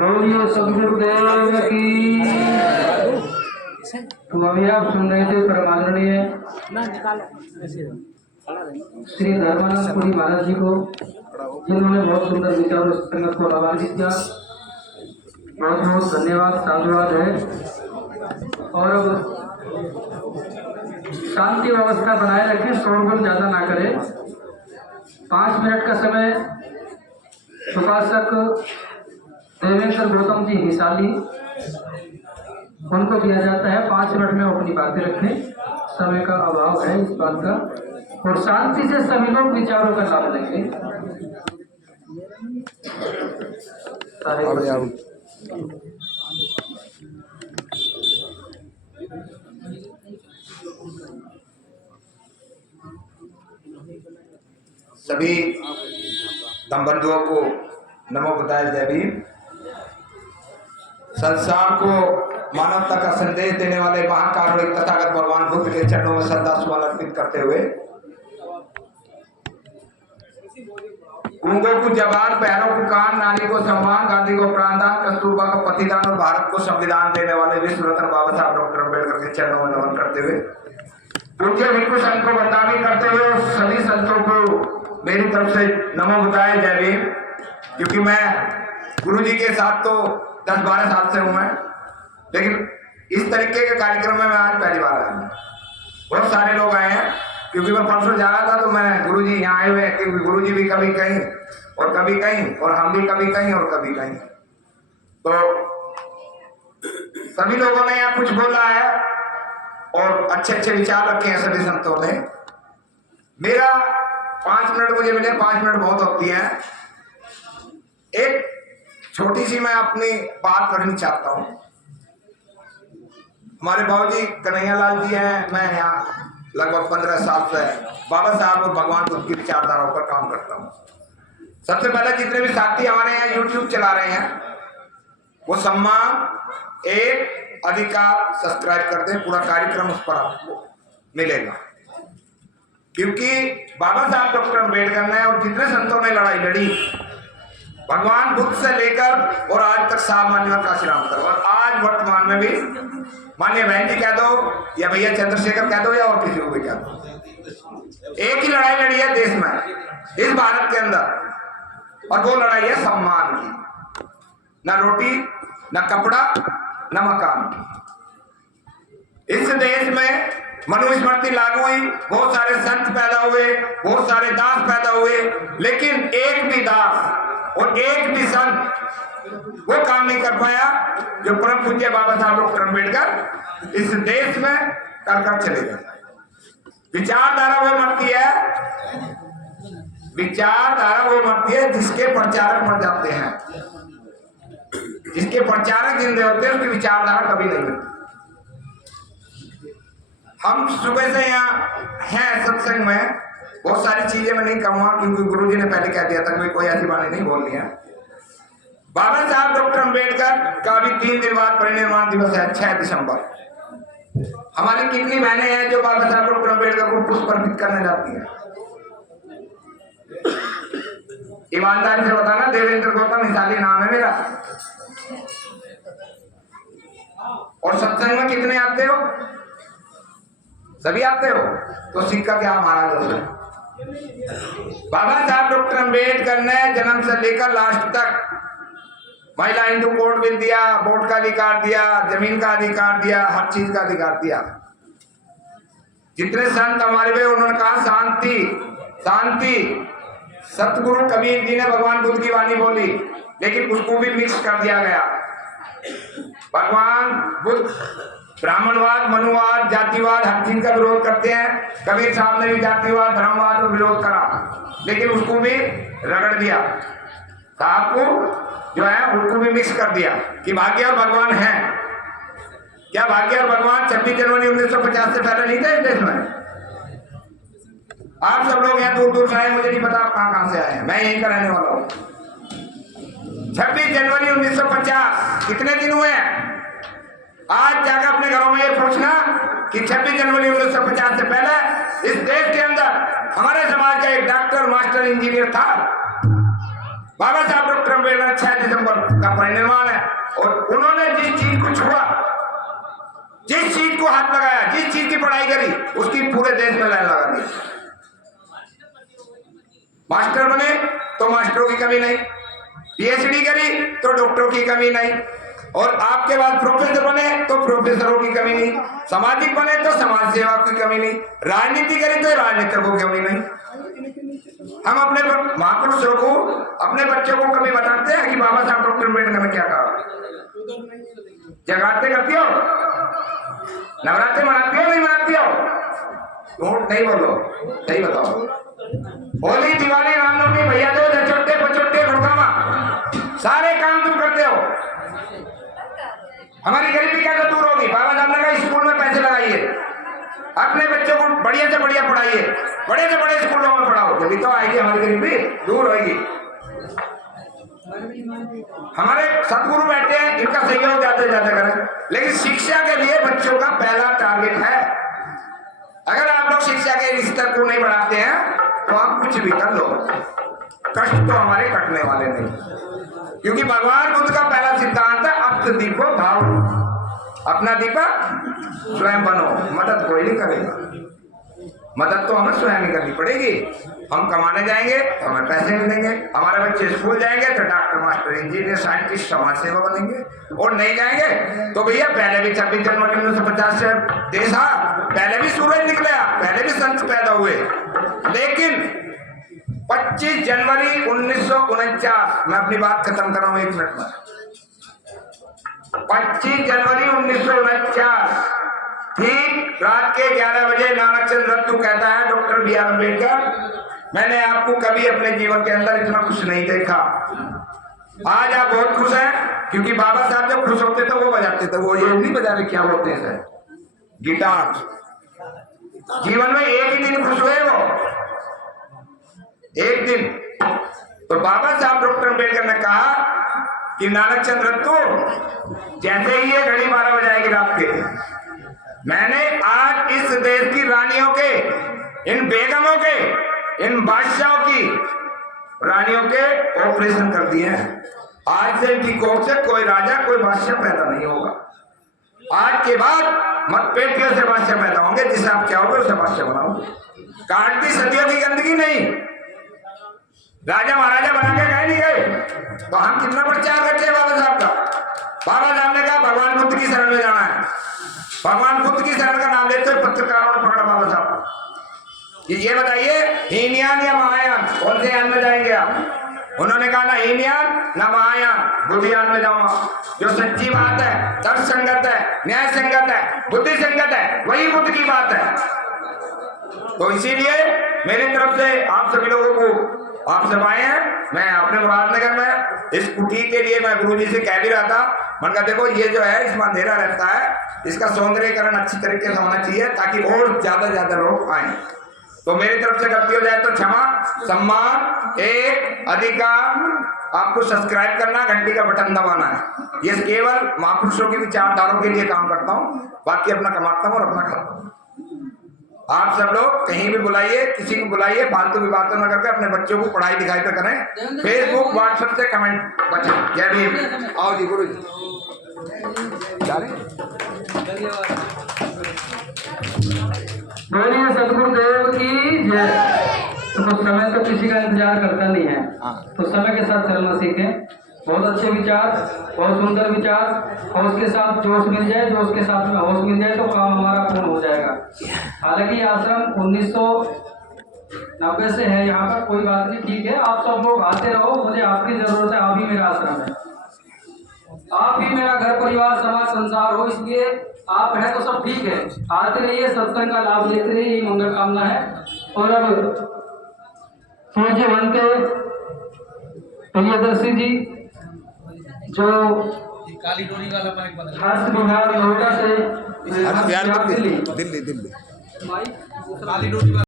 बोलिए सदगुरुदेव की। तो अभी आप सुन रहे थे परमादरणीय श्री धर्मानंद पुरी महाराज जी को, जिन्होंने बहुत सुंदर विचारों से संगत को लाभान्वित किया। बहुत बहुत धन्यवाद, साधुवाद है। और अब शांति व्यवस्था बनाए रखें, शोरगुल ज्यादा ना करें। 5 मिनट का समय उपासक देवेंद्र गौतम जी हिसाली उनको दिया जाता है। 5 मिनट में अपनी बातें रखें, समय का अभाव है इस बात का, और शांति से सभी लोग विचारों का लाभ लेंगे। सभी दमबंधुओं को नमो बुद्धाय, जय भीम। संसार को मानवता का संदेश देने वाले महाकारुणिक तथागत भगवान बुद्ध के चरणों में श्रद्धा सुमन अर्पित करते हुए, गूंगों को जबान, बहरों को कान, नारी को सम्मान, गांधी को प्राणदान, कस्तूरबा को पतिदान और भारत को संविधान देने वाले विश्व रत्न बाबा साहब डॉक्टर अम्बेडकर के चरणों में नमन करते हुए, पूज्य भिक्षु संघ को वंदना करते हुए सभी संतों को मेरी तरफ से नमो बुद्धाय, जय भीम। क्योंकि मैं गुरु जी के साथ तो 10-12 साल से हूं मैं, लेकिन इस तरीके के कार्यक्रम में मैं आज पहली बार आया हूं। बहुत सारे लोग आए हैं, क्योंकि मैं परसों जा रहा था तो मैं गुरु जी यहाँ आए हुए हैं, क्योंकि गुरु जी भी कभी कहीं और कभी कहीं, और हम भी कभी कहीं और कभी कहीं। तो सभी लोगों ने यहाँ कुछ बोला है और अच्छे अच्छे विचार रखे हैं सभी संतों ने। मेरा 5 मिनट मुझे मिले, 5 मिनट बहुत होती है। एक छोटी सी मैं अपनी बात करनी चाहता हूँ। हमारे बाबूजी कन्हैयालाल जी हैं, मैं यहाँ लगभग 15 साल से बाबा साहब और भगवान बुद्ध की विचारधाराओं पर काम करता हूँ। सबसे पहले जितने भी साथी हमारे यहाँ यूट्यूब चला रहे हैं, वो सम्मान, एक अधिकार सब्सक्राइब कर दें, पूरा कार्यक्रम उस पर आपको मिलेगा। क्योंकि बाबा साहब डॉक्टर अम्बेडकर ने और जितने संतों ने लड़ाई लड़ी, भगवान बुद्ध से लेकर और आज तक साहब मान्यवर काशीराम तक, और आज वर्तमान में भी मान्य बहन जी कह दो या भैया चंद्रशेखर कह दो या और किसी को भी कह दो, एक ही लड़ाई लड़ी है देश में, इस भारत के अंदर, और वो लड़ाई है सम्मान की। न रोटी, न कपड़ा, न मकान। इस देश में मनुस्मृति लागू हुई, बहुत सारे संत पैदा हुए, बहुत सारे दास पैदा हुए, लेकिन एक भी दास और एक भी संत वो काम नहीं कर पाया जो परम पूज्य बाबा साहब डॉक्टर अम्बेडकर इस देश में कर चले गए। विचारधारा वो मरती है, विचारधारा वो मरती है जिसके प्रचारक मर जाते हैं, जिसके प्रचारक जिंदे होते हैं उसकी विचारधारा कभी नहीं मिलती। हम सुबह से यहाँ हैं सत्संग में, बहुत सारी चीजें मैं नहीं कहूँगा क्योंकि गुरुजी ने पहले कह दिया था कि कोई ऐसी बातें नहीं बोलनी है। बाबा साहब डॉक्टर अम्बेडकर का भी 3 दिन बाद परिनिर्वाण दिवस है, 6 दिसंबर। हमारी कितनी बहनें हैं जो बाबा साहब डॉक्टर अम्बेडकर को पुष्प अर्पित करने जाती हैं? ईमानदारी से बताना। देवेंद्र गौतम हिसाली नाम है मेरा। और सत्संग में कितने आते हो? सभी आते हो? तो सिक्का क्या महाराज है। बाबा साहब डॉक्टर अम्बेडकर ने जन्म से लेकर लास्ट तक महिला हिंदू कोड बिल दिया, वोट का अधिकार दिया, जमीन का अधिकार दिया, हर चीज का अधिकार दिया। जितने संत हमारे में उन्होंने कहा शांति शांति। सतगुरु कबीर जी ने भगवान बुद्ध की वाणी बोली, लेकिन उसको भी मिक्स कर दिया गया। भगवान बुद्ध ब्राह्मणवाद, मनुवाद, जातिवाद, हर चीज का विरोध करते हैं। कबीर साहब ने भी जातिवाद, धर्मवाद का विरोध करा, लेकिन उसको भी रगड़ दिया। साहब को जो है उनको भी मिक्स कर दिया कि भाग्य और भगवान है। क्या भाग्य और भगवान 26 जनवरी 1950 से पहले नहीं थे इस देश में? आप सब लोग यहाँ दूर दूर से आए, मुझे नहीं पता आप कहाँ से आए हैं, मैं यहीं का रहने वाला हूँ। 26 जनवरी 1950 कितने दिन हुए हैं? आज जाकर अपने घरों में ये पूछना कि 26 जनवरी 1950 से पहले इस देश के अंदर हमारे समाज का एक डॉक्टर, मास्टर, इंजीनियर था। बाबा साहब डॉक्टर अम्बेडकर 6 दिसंबर का परिनिर्वाण है और उन्होंने जिस चीज को छुआ, जिस चीज को हाथ लगाया, जिस चीज की पढ़ाई करी, उसकी पूरे देश में लाइन लगा दी। मास्टर बने तो मास्टरों की कमी नहीं, पीएचडी करी तो डॉक्टरों की कमी नहीं, और आपके बाद प्रोफेसर बने तो प्रोफेसरों की कमी नहीं, सामाजिक बने तो समाज सेवा की कमी नहीं, राजनीति करी तो राजनीतिकों की कमी नहीं। हम अपने महापुरुषों को, अपने बच्चों को कभी बताते हैं कि बाबा साहब डॉक्टर अम्बेडकर ने क्या कहा? जगाते करती हो, नवरात्रि मनाती हो, नहीं मनाती हो? झूठ नहीं बोलो, सही बताओ। होली, दिवाली, रामनवमी, भैया दूज, चोटे पचोटे, गुड़गामा, सारे काम तुम करते हो। हमारी गरीबी क्या दूर होगी? बाबा साहब ने कहा स्कूल में पैसे लगाइए, अपने बच्चों को बढ़िया से बढ़िया पढ़ाइए, बड़े से बड़े स्कूलों में पढ़ाओ, जब तो आएगी हमारी गरीबी दूर होगी। हमारे सदगुरु बैठे हैं, इनका सहयोग ज्यादा से ज्यादा करें, लेकिन शिक्षा के लिए बच्चों का पहला टारगेट है। अगर आप लोग शिक्षा के स्तर को नहीं बढ़ाते हैं तो आप कुछ भी कर लो, कष्ट तो हमारे कटने वाले नहीं, क्योंकि भगवान बुद्ध का पहला सिद्धांत है अप्त दीपो भाव। अपना दीपक स्वयं बनो, मदद कोई नहीं करेगा, मदद तो हमें स्वयं ही करनी पड़ेगी। हम कमाने जाएंगे तो हमें पैसे मिलेंगे, हमारे बच्चे स्कूल जाएंगे तो डॉक्टर, मास्टर, इंजीनियर, साइंटिस्ट, समाज सेवा बनेंगे, और नहीं जाएंगे तो भैया पहले भी 26 जनवरी 1950 से देश था, पहले भी सूरज निकला, पहले भी संत पैदा हुए, लेकिन 25 जनवरी 1949, मैं अपनी बात खत्म कर रहा हूं 1 मिनट में। 25 जनवरी 1949 ठीक रात के 11 बजे नानकचंद रत्तू कहता है, डॉक्टर बी आर अम्बेडकर, मैंने आपको कभी अपने जीवन के अंदर इतना खुश नहीं देखा। आज आप बहुत खुश हैं, क्योंकि बाबा साहब जब खुश होते थे वो बजाते थे, वो ये नहीं बजा रहे, क्या बोलते हैं गिटार। जीवन में एक ही दिन खुश हुए वो, एक दिन। तो बाबा साहब डॉक्टर अम्बेडकर ने कहा कि नानकचंद रत्तू, जैसे ही ये घड़ी 12 बजाएगी रात के, मैंने आज इस देश की रानियों के, इन बेगमों के, इन बादशाहों की रानियों के ऑपरेशन कर दिए हैं। आज से इनकी कोख से कोई राजा, कोई बादशाह पैदा नहीं होगा। आज के बाद मत पेटियों से बादशाह पैदा होंगे, जिसे आप चाहोगे उसे बादशाह बनाओगे। काटती सदियों की गंदगी नहीं, राजा महाराजा बना के गए नहीं गए। तो हम कितना प्रचार करते हैं बाबा साहब का। बाबा साहब ने कहा भगवान बुद्ध की शरण में जाना है, भगवान बुद्ध की शरण का नाम लेते हुए पत्रकारों ने पकड़ा बाबा साहब कि ये बताइए हीनयान या महायान, कौन से यान में जाएंगे आप? उन्होंने कहा ना हीनयान ना महायान, बुद्धियान में जाऊंगा। जो सच्ची बात है, तर्क संगत है, न्याय संगत है, बुद्धि संगत है, वही बुद्ध की बात है। तो इसीलिए मेरी तरफ से आप सभी लोगों को आप सब आए हैं। मैं अपने मुरादनगर में इस कुटी के लिए मैं गुरुजी से कह भी रहा था, मैंने कहा देखो ये जो है इसमें अंधेरा रहता है, इसका सौंदर्यीकरण अच्छी तरीके से होना चाहिए ताकि और ज्यादा लोग आए। तो मेरी तरफ से गलती हो जाए तो क्षमा, सम्मान, एक अधिकार। आपको सब्सक्राइब करना, घंटी का बटन दबाना है। ये केवल महापुरुषों की विचारधारों के लिए काम करता हूँ, बाकी अपना कमाता हूँ और अपना खाता हूँ। आप सब लोग कहीं भी बुलाइए, किसी को बुलाइए, फालतू की बातें न करके अपने बच्चों को पढ़ाई लिखाई पे करें। फेसबुक व्हाट्सएप से कमेंट बचें। जय भीम। आओ जी गुरु जी। बोलिए सदगुरुदेव की जय। तो समय तो किसी का इंतजार करता नहीं है, तो समय के साथ चलना सीखें। बहुत अच्छे विचार, बहुत सुंदर विचार, और उसके साथ जोश मिल जाए, जोश के साथ में होश मिल जाए तो काम हमारा पूर्ण हो जाएगा। हालांकि आश्रम 1990 से है यहाँ पर, कोई बात नहीं, ठीक है। आप सब लोग आते रहो, मुझे आपकी जरूरत है, आप ही मेरा आश्रम है, आप ही मेरा घर परिवार समाज संसार हो, इसलिए आप हैं तो सब ठीक है। आते रहिए, सत्संग का लाभ लेते रहिए, यही मंगल कामना है। और अब सूर्य वन के प्रियदर्शी जी जो काली डोरी वाला माइक बना, हर्ष बिहार नोएडा से दिल्ली काली डोरी